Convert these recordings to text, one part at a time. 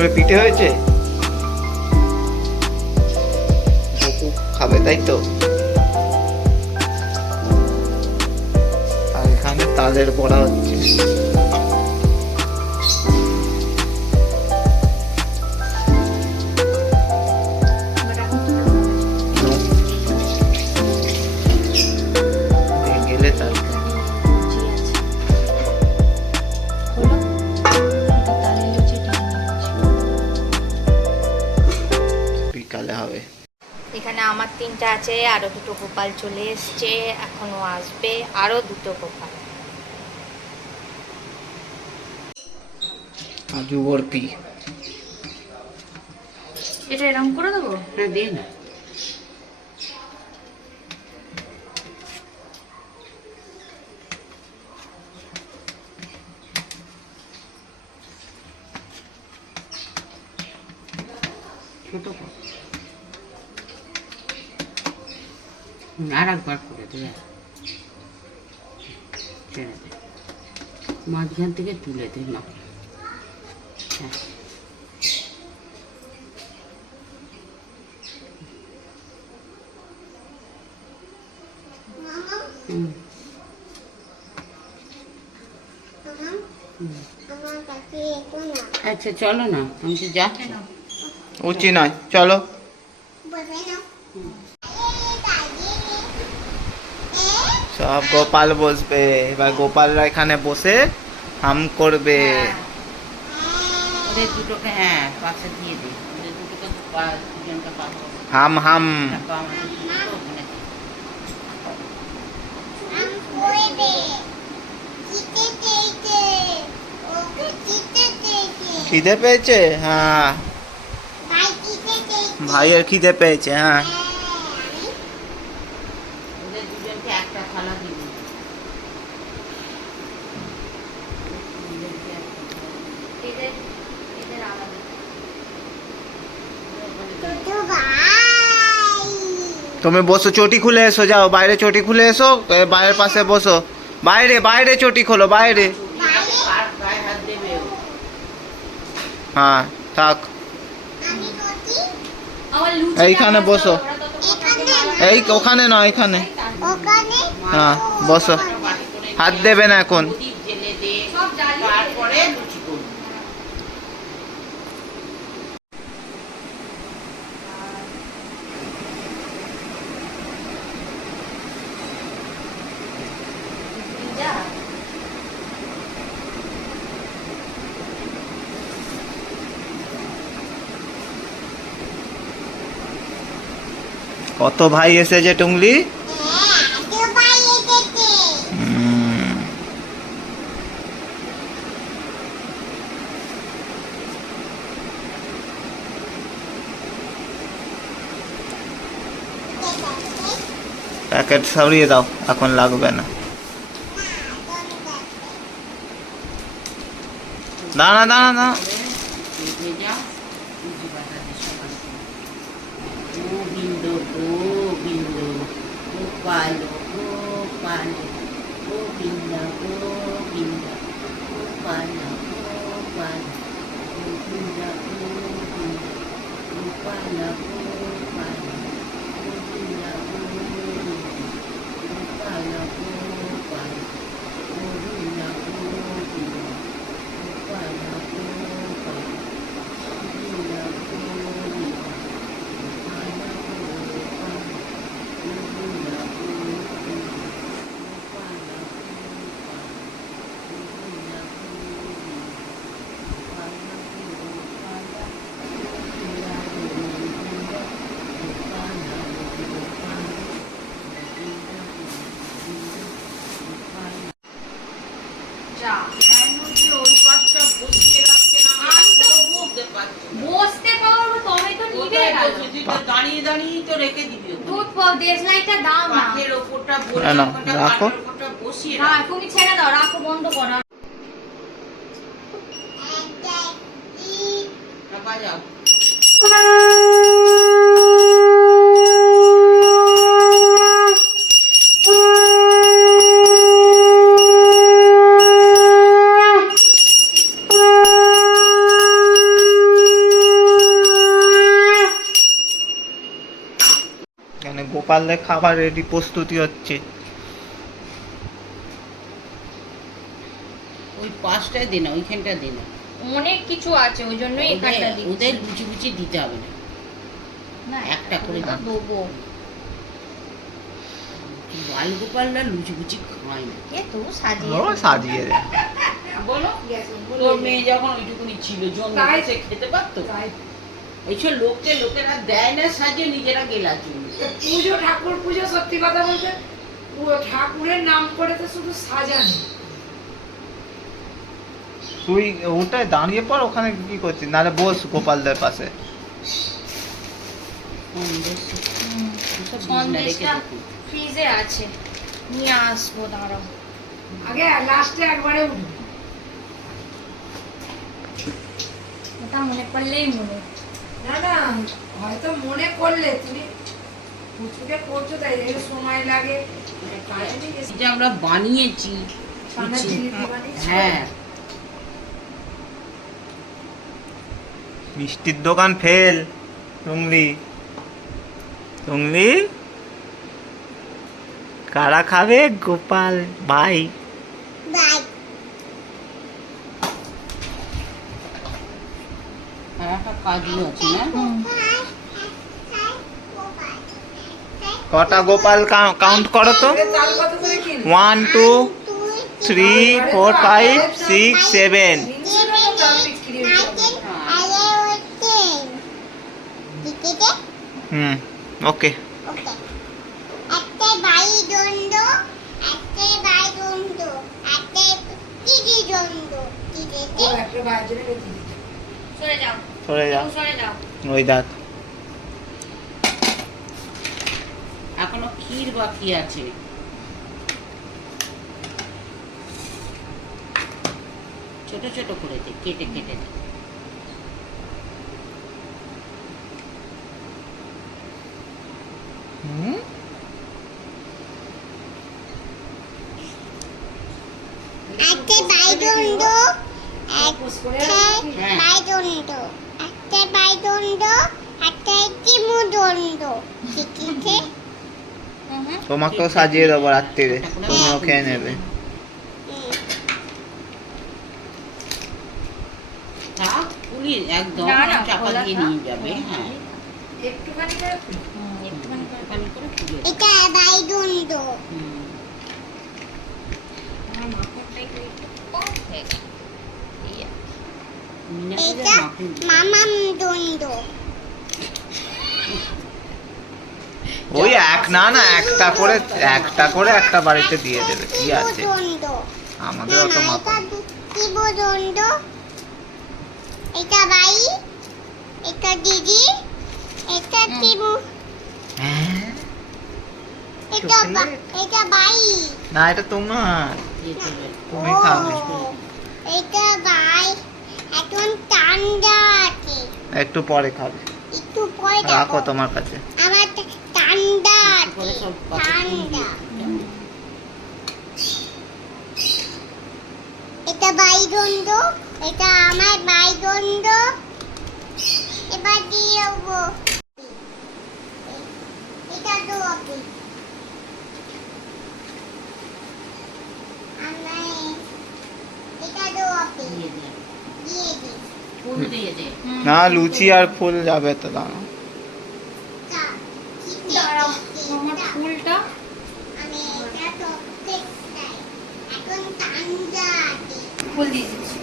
জন্মাষ্টমী পিঠে হয়েছে? খাবে তাই তো। আর এখানে তালের বড়া হচ্ছে। তিনটা আছে আরও দুটো গোপাল চলে এসছে এখনও আসবে আরও দুটো গোপাল। কাজু বরফি। এটা এরকম করে দেবো? হ্যাঁ দে না। ছোট আর একবার করে দে ছেড়ে দে। মাঝখান থেকে তুলে দে না হ্যাঁ। হুম। আচ্ছা চলো না। আমি তো যাচ্ছি। উচি নয় চলো সব গোপাল বসবে এবার গোপালরা এখানে বসে হাম করবে ওদের দুটোকে হ্যাঁ পাশে দিয়ে দিই ওদের দুটোকে দুজনকে হাম হাম। খিদে পেয়েছে হ্যাঁ ভাইয়ের খিদে পেয়েছে হ্যাঁ থালা দিবি। তুমি বসো চটি খুলে এসো যাও বাইরে চটি খুলে এসো বাইরের পাশে বসো। বাইরে বাইরে চটি খোলো বাইরে? হ্যাঁ থাক। এইখানে বসো। এই ওখানে না এখানে। হ্যাঁ বসো। হাত দেবে না এখন। কত ভাই এসেছে টুংলি? প্যাকেট সরিয়ে দাও এখন লাগবে না। দাঁড়া দাঁড়া দাঁড়া। ভেজা লুচি বাটা দে সবার গোবিন্দ গোবিন্দ গোপাল গোপাল গোবিন্দ গোবিন্দ গোপাল গোপাল গোবিন্দ গোবিন্দ গোপাল গোপাল গোবিন্দ গোবিন্দ গোপাল গোপাল গোবিন্দ গোবিন্দ গোপাল গোপাল যা ওই পাশটা বসিয়ে রাখছে না আমি তো বুঝতে পারছি না। বসতে পারব তবে তো নিবে কোথায় গেল বসে? তুই তো দাঁড়িয়ে দাঁড়িয়েই তো রেখে দিবি দুধ দেশলাইটা দাও না। পাটের ওপরটা রাখো। ওপরটা বসিয়ে না রাখো। তুমি ছেড়ে দাও রাখো বন্ধ করো। না, বাজাও গোপালদের খাবার রেডি প্রস্তুতি হচ্ছে। ওই পাঁচটায় দিন ওইখানটা দিন অনেক কিছু আছে ওই জন্যই এখানটা ওদের- দিচ্ছি। ওদের লুচি লুচি দিতে হবে না। একটা করে। দেবো। বালগোপালরা লুচি লুচি খায় না। এ তো সাজিয়ে ও সাজিয়ে দেয় বলো। তোর মেয়ে যখন ওইটুকুনি ছিল জন্ম সে খেতে পারতো? এইসব লোককে লোকেরা দেয় না সাজিয়ে নিজেরা গেলা পুজো ঠাকুর পুজো সত্যি কথা বলতে ও ঠাকুরের নাম করে তো শুধু সাজানো। তুই ওটায় দাঁড়িয়ে পড় ওখানে কি করছিস? নাহলে বস গোপালদের পাশে। ফ্রিজে আছে। নিয়ে আসব দাঁড়াও। আগে লাস্টে একবারে উঠবো। ওটা মনে পড়লেই মনে। না না হয়তো মনে করলে তুমি পুচুকে করছ তাই একটু সময় লাগে। কাজে নেই গেছি। এটা আমরা বানিয়েছি। হ্যাঁ। মিষ্টির দোকান ফেল টুংলি টুংলি কারা খাবে? গোপাল ভাই আর একটা কটা গোপাল কাউন্ট করো তো? One two three four five six seven. Hmm okay সরে যাও। সরে যাও সরে যাও। ওই দেখ। এখনও ক্ষীর বাকি আছে। ছোট ছোট করে দে কেটে কেটে দে। হুম? একটা বাই একটা। একটা হুম তোমাকেও সাজিয়ে দেবো রাত্রিরে। তুমিও খেয়ে নেবে। একদম না, না, চাপা দিয়ে নিয়ে যাবে হ্যাঁ। একটুখানি একটুখানি করে একটুখানি করে পুলি। এটা বাই আমার মাখনটা একটু একটু কম হয়ে গেল এই আর কি। মিনাকে যা এটা মামাম ওই এক না না একটা করে একটা করে একটা বাড়িতে দিয়ে দেবে কি আছে? আমাদের অত মাথা এটা টিবু এটা দিদি এটা। টিবু হ্যাঁ? এটা এটা বাই না এটা তোমার। তুমি খাবে। এটা বাই এখন ঠান্ডা আছে। একটু পরে খাবে। একটু পরে রাখো তোমার কাছে। আমার ঠান্ডা আছে। ঠান্ডা। এটা বাইদণ্ড এটা আমার বাইদণ্ড এবার দিয়ে দেবো এটা তো আপনি আমার এটা তো আপনি দিয়ে দে দিয়ে দিন ফুল দিয়ে দে হুম, না লুচি আর ফুল যাবে তো দাঁড়াও। তা, দিয়ে দাঁড়াও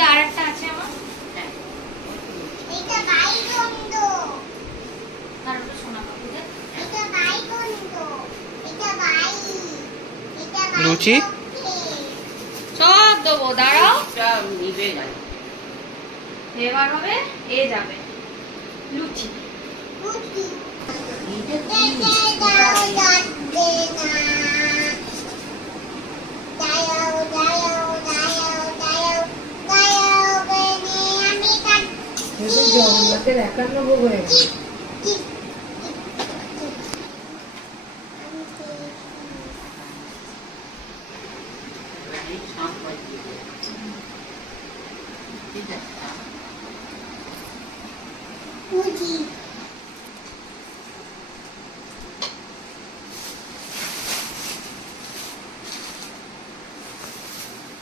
এটা আরেকটা আছে আমার? হ্যাঁ। এটা বাইগন্ড তারপরে এটা বাইগন্ড এটা বাই। এটা রুচি সব দেবো দাঁড়াও। নিবে যাবে এবার হবে এ যাবে। লুচি। লুচি। জগন্নাথের একান্ন ভোগ হয়ে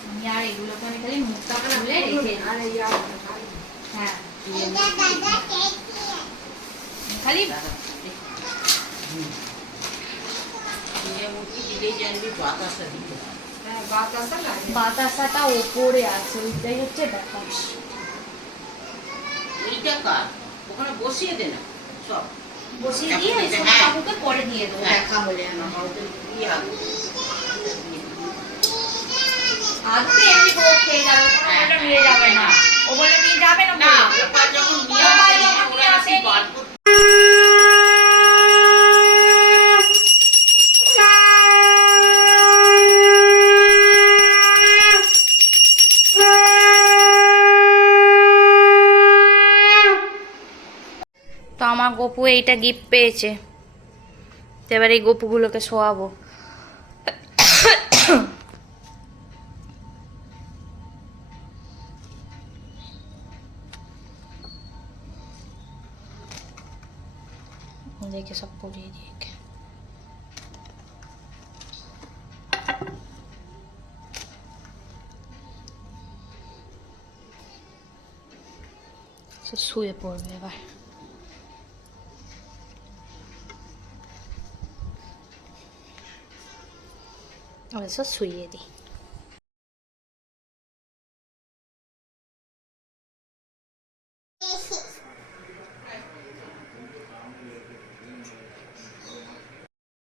আমি আর এগুলো খালি মুখটা খুলে রেখে দিই। আর এই আর- হ্যাঁ খালি দাদা, এই। হুম। চিড়ে মুড়কি দিলেই জানবি বাতাসা দিতে হয়। হ্যাঁ, বাতাসা লাগে। বাতাসাটা ওপরে আছে ওইটাই হচ্ছে ব্যাপার এইটা কার? ওখানে বসিয়ে দে না সব। বসিয়ে দিয়ে সোনা হ্যাঁ। পরে দিয়ে দেবো। দেখা হলে আমার আমাদের কি আগে আজকে এমনি ভোগ খেয়ে যাবে। হ্যাঁ, ওটা নিয়ে যাবে না। ও বলে নিয়ে যাবে না না যখন নিয়ে আসে, যখন গপু এইটা গিফট পেয়েছে। এবার এই গপুগুলোকে শোয়াবো। দেখে সব পরিয়ে দিয়ে সব শুয়ে পড়বে এবার। সব শুইয়ে দিই